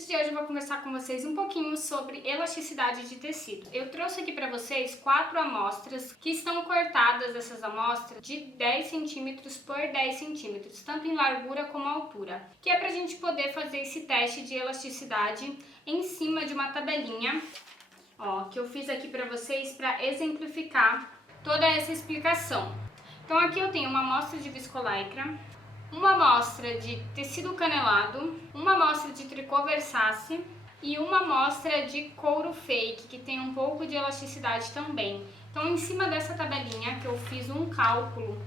vídeo de hoje eu vou conversar com vocês um pouquinho sobre elasticidade de tecido. Eu trouxe aqui para vocês 4 amostras que estão cortadas, essas amostras, de 10 centímetros por 10 centímetros, tanto em largura como altura, que é para a gente poder fazer esse teste de elasticidade em cima de uma tabelinha, ó, que eu fiz aqui para vocês para exemplificar toda essa explicação. Então aqui eu tenho uma amostra de viscolaicra, uma amostra de tecido canelado, uma amostra de tricô Versace e uma amostra de couro fake, que tem um pouco de elasticidade também. Então, em cima dessa tabelinha que eu fiz um cálculo,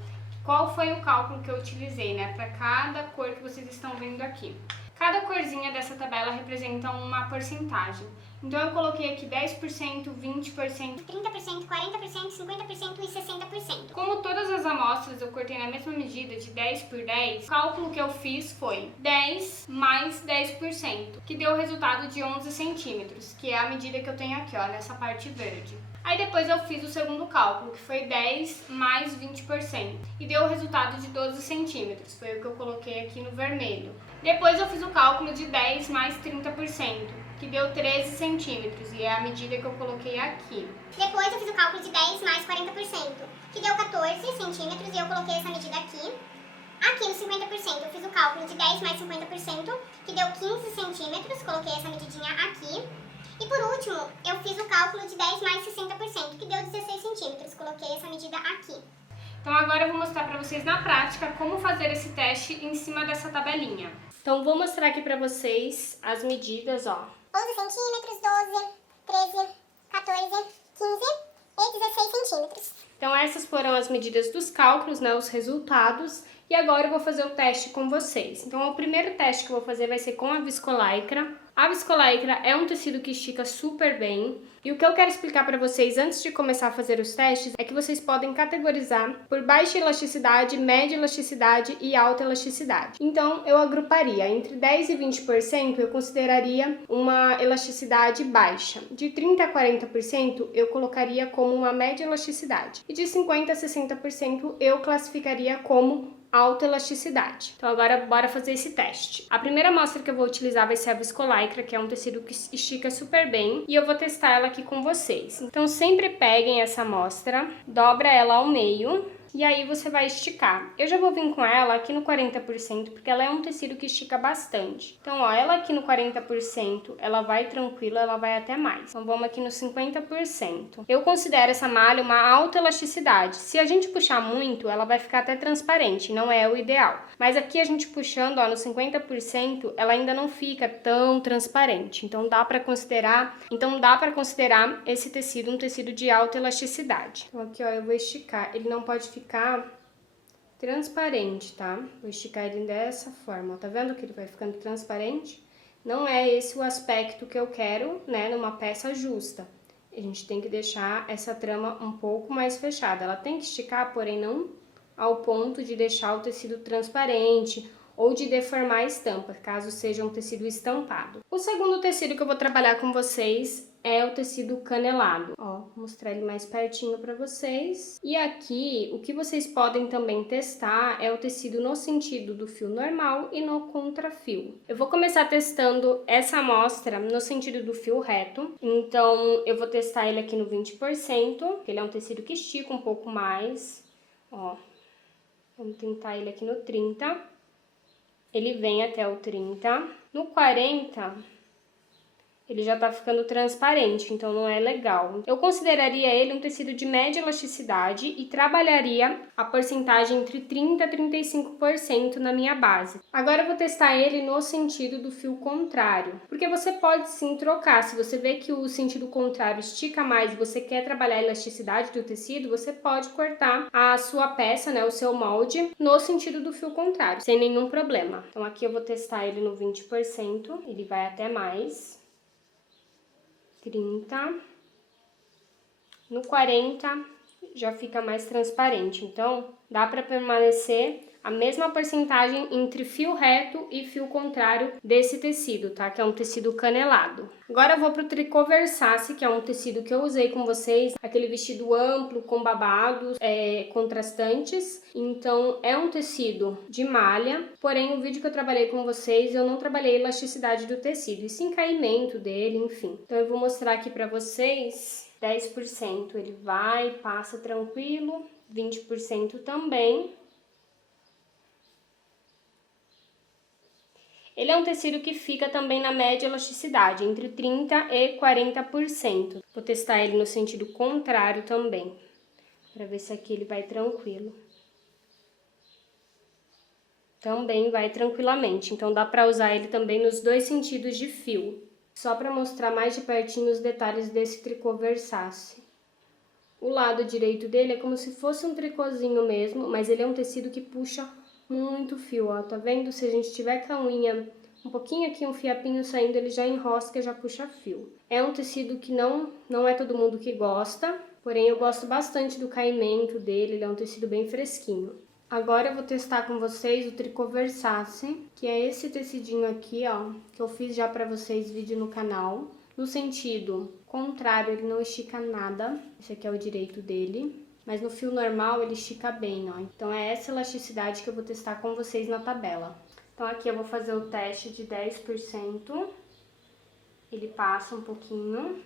qual foi o cálculo que eu utilizei, né, para cada cor que vocês estão vendo aqui. Cada corzinha dessa tabela representa uma porcentagem. Então eu coloquei aqui 10%, 20%, 30%, 40%, 50% e 60%. Como todas as amostras eu cortei na mesma medida de 10 por 10, o cálculo que eu fiz foi 10 mais 10%, que deu o resultado de 11 centímetros, que é a medida que eu tenho aqui, ó, nessa parte verde. Aí depois eu fiz o segundo cálculo, que foi 10 mais 20%, e deu o resultado de 12 centímetros, foi o que eu coloquei aqui no vermelho. Depois eu fiz o cálculo de 10 mais 30%, que deu 13 centímetros, e é a medida que eu coloquei aqui. Depois eu fiz o cálculo de 10 mais 40%, que deu 14 centímetros, e eu coloquei essa medida aqui. Aqui no 50% eu fiz o cálculo de 10 mais 50%, que deu 15 centímetros, coloquei essa medidinha aqui. E por último, eu fiz o cálculo de 10 mais 60%, que deu 16 centímetros, coloquei essa medida aqui. Então agora eu vou mostrar para vocês na prática como fazer esse teste em cima dessa tabelinha. Então vou mostrar aqui para vocês as medidas, ó. 11 centímetros, 12, 13, 14, 15 e 16 centímetros. Então essas foram as medidas dos cálculos, né, os resultados. E agora eu vou fazer o teste com vocês. Então o primeiro teste que eu vou fazer vai ser com a viscolaicra. A viscolaicra é um tecido que estica super bem. E o que eu quero explicar para vocês antes de começar a fazer os testes é que vocês podem categorizar por baixa elasticidade, média elasticidade e alta elasticidade. Então eu agruparia entre 10 e 20%, eu consideraria uma elasticidade baixa. De 30 a 40% eu colocaria como uma média elasticidade. E de 50 a 60% eu classificaria como alta elasticidade. Então agora bora fazer esse teste. A primeira amostra que eu vou utilizar vai ser a viscolaicra, que é um tecido que estica super bem, e eu vou testar ela aqui com vocês. Então sempre peguem essa amostra, dobra ela ao meio, e aí você vai esticar. Eu já vou vir com ela aqui no 40%, porque ela é um tecido que estica bastante. Então, ó, ela aqui no 40%, ela vai tranquila, ela vai até mais. Então, vamos aqui no 50%. Eu considero essa malha uma alta elasticidade. Se a gente puxar muito, ela vai ficar até transparente, não é o ideal. Mas aqui a gente puxando, ó, no 50%, ela ainda não fica tão transparente. Então, dá para considerar esse tecido um tecido de alta elasticidade. Então, aqui, ó, eu vou esticar. Ele não pode ficar transparente, tá? Vou esticar ele dessa forma, ó. Tá vendo que ele vai ficando transparente? Não é esse o aspecto que eu quero, né, numa peça justa. A gente tem que deixar essa trama um pouco mais fechada. Ela tem que esticar, porém não ao ponto de deixar o tecido transparente ou de deformar a estampa, caso seja um tecido estampado. O segundo tecido que eu vou trabalhar com vocês é o tecido canelado. Ó, vou mostrar ele mais pertinho para vocês. E aqui, o que vocês podem também testar é o tecido no sentido do fio normal e no contrafio. Eu vou começar testando essa amostra no sentido do fio reto. Então, eu vou testar ele aqui no 20%, que ele é um tecido que estica um pouco mais. Ó, vamos tentar ele aqui no 30%. Ele vem até o 30%. No 40%, ele já tá ficando transparente, então não é legal. Eu consideraria ele um tecido de média elasticidade e trabalharia a porcentagem entre 30% a 35% na minha base. Agora eu vou testar ele no sentido do fio contrário, porque você pode sim trocar. Se você vê que o sentido contrário estica mais e você quer trabalhar a elasticidade do tecido, você pode cortar a sua peça, né, o seu molde, no sentido do fio contrário, sem nenhum problema. Então aqui eu vou testar ele no 20%, ele vai até mais. 30%, no 40% já fica mais transparente, então dá para permanecer a mesma porcentagem entre fio reto e fio contrário desse tecido, tá? Que é um tecido canelado. Agora eu vou pro tricô Versace, que é um tecido que eu usei com vocês, aquele vestido amplo com babados contrastantes. Então é um tecido de malha, porém o vídeo que eu trabalhei com vocês eu não trabalhei a elasticidade do tecido, e sim caimento dele, enfim. Então eu vou mostrar aqui pra vocês 10% ele vai, passa tranquilo, 20% também. Ele é um tecido que fica também na média elasticidade, entre 30% e 40%. Vou testar ele no sentido contrário também, para ver se aqui ele vai tranquilo. Também vai tranquilamente, então dá para usar ele também nos dois sentidos de fio. Só para mostrar mais de pertinho os detalhes desse tricô Versace. O lado direito dele é como se fosse um tricôzinho mesmo, mas ele é um tecido que puxa muito fio, ó, tá vendo? Se a gente tiver com a unha um pouquinho aqui, um fiapinho saindo, ele já enrosca e já puxa fio. É um tecido que não é todo mundo que gosta, porém eu gosto bastante do caimento dele, ele é um tecido bem fresquinho. Agora eu vou testar com vocês o tricô Versace, que é esse tecidinho aqui, ó, que eu fiz já pra vocês vídeo no canal. No sentido contrário, ele não estica nada, esse aqui é o direito dele. Mas no fio normal ele estica bem, ó. Então é essa elasticidade que eu vou testar com vocês na tabela. Então aqui eu vou fazer o teste de 10%. Ele passa um pouquinho.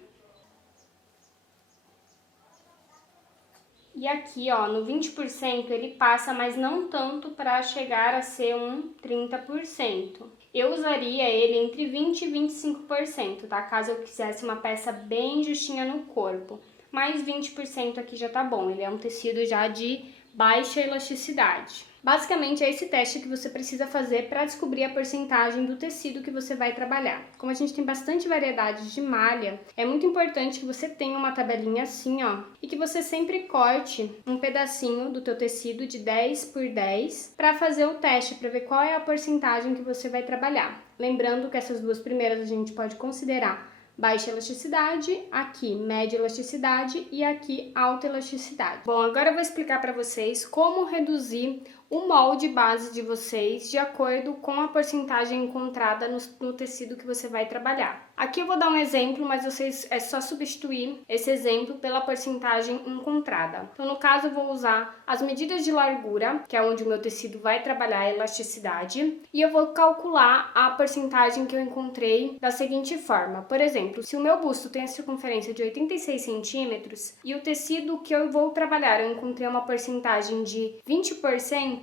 E aqui, ó, no 20% ele passa, mas não tanto para chegar a ser um 30%. Eu usaria ele entre 20% e 25%, tá? Caso eu quisesse uma peça bem justinha no corpo. Mas 20% aqui já tá bom, ele é um tecido já de baixa elasticidade. Basicamente é esse teste que você precisa fazer para descobrir a porcentagem do tecido que você vai trabalhar. Como a gente tem bastante variedade de malha, é muito importante que você tenha uma tabelinha assim, ó, e que você sempre corte um pedacinho do teu tecido de 10 por 10 para fazer o teste, para ver qual é a porcentagem que você vai trabalhar. Lembrando que essas duas primeiras a gente pode considerar baixa elasticidade, aqui média elasticidade e aqui alta elasticidade. Bom, agora eu vou explicar para vocês como reduzir o molde base de vocês de acordo com a porcentagem encontrada no tecido que você vai trabalhar. Aqui eu vou dar um exemplo, mas vocês é só substituir esse exemplo pela porcentagem encontrada. Então, no caso, eu vou usar as medidas de largura, que é onde o meu tecido vai trabalhar a elasticidade, e eu vou calcular a porcentagem que eu encontrei da seguinte forma. Por exemplo, se o meu busto tem a circunferência de 86 centímetros e o tecido que eu vou trabalhar eu encontrei uma porcentagem de 20%,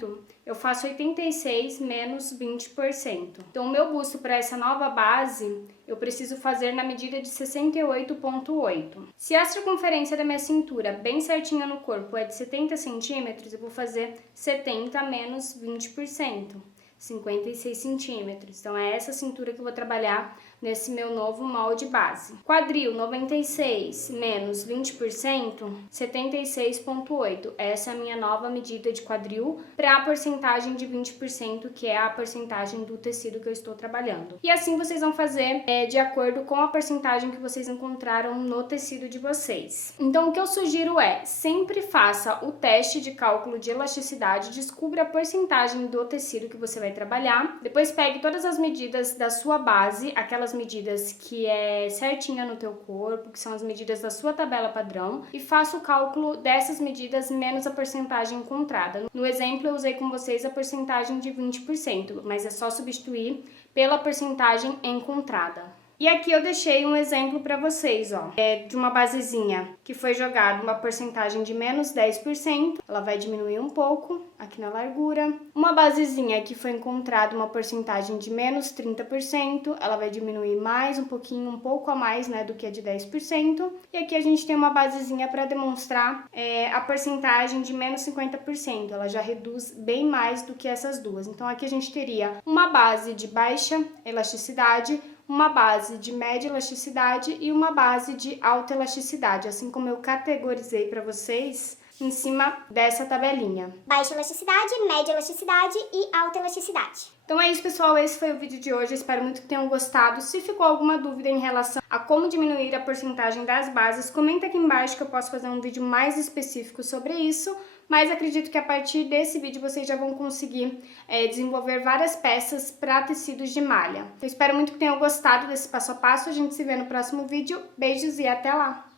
eu faço 86 menos 20%. Então, o meu busto para essa nova base, eu preciso fazer na medida de 68,8. Se a circunferência da minha cintura, bem certinha no corpo, é de 70 centímetros, eu vou fazer 70 menos 20%. 56 centímetros. Então, é essa cintura que eu vou trabalhar nesse meu novo molde base. Quadril, 96 menos 20%, 76,8. Essa é a minha nova medida de quadril para a porcentagem de 20%, que é a porcentagem do tecido que eu estou trabalhando. E assim vocês vão fazer de acordo com a porcentagem que vocês encontraram no tecido de vocês. Então, o que eu sugiro é, sempre faça o teste de cálculo de elasticidade, descubra a porcentagem do tecido que você vai trabalhar, depois pegue todas as medidas da sua base, aquelas medidas que é certinha no teu corpo, que são as medidas da sua tabela padrão, e faça o cálculo dessas medidas menos a porcentagem encontrada. No exemplo, eu usei com vocês a porcentagem de 20%, mas é só substituir pela porcentagem encontrada. E aqui eu deixei um exemplo para vocês, ó, de uma basezinha que foi jogada uma porcentagem de menos 10%, ela vai diminuir um pouco aqui na largura. Uma basezinha que foi encontrada uma porcentagem de menos 30%, ela vai diminuir mais um pouquinho, um pouco a mais, né, do que a de 10%. E aqui a gente tem uma basezinha para demonstrar a porcentagem de menos 50%, ela já reduz bem mais do que essas duas. Então aqui a gente teria uma base de baixa elasticidade, uma base de média elasticidade e uma base de alta elasticidade, assim como eu categorizei para vocês em cima dessa tabelinha. Baixa elasticidade, média elasticidade e alta elasticidade. Então é isso, pessoal, esse foi o vídeo de hoje, eu espero muito que tenham gostado. Se ficou alguma dúvida em relação a como diminuir a porcentagem das bases, comenta aqui embaixo que eu posso fazer um vídeo mais específico sobre isso. mas acredito que a partir desse vídeo vocês já vão conseguir desenvolver várias peças para tecidos de malha. Eu espero muito que tenham gostado desse passo a passo, a gente se vê no próximo vídeo, beijos e até lá!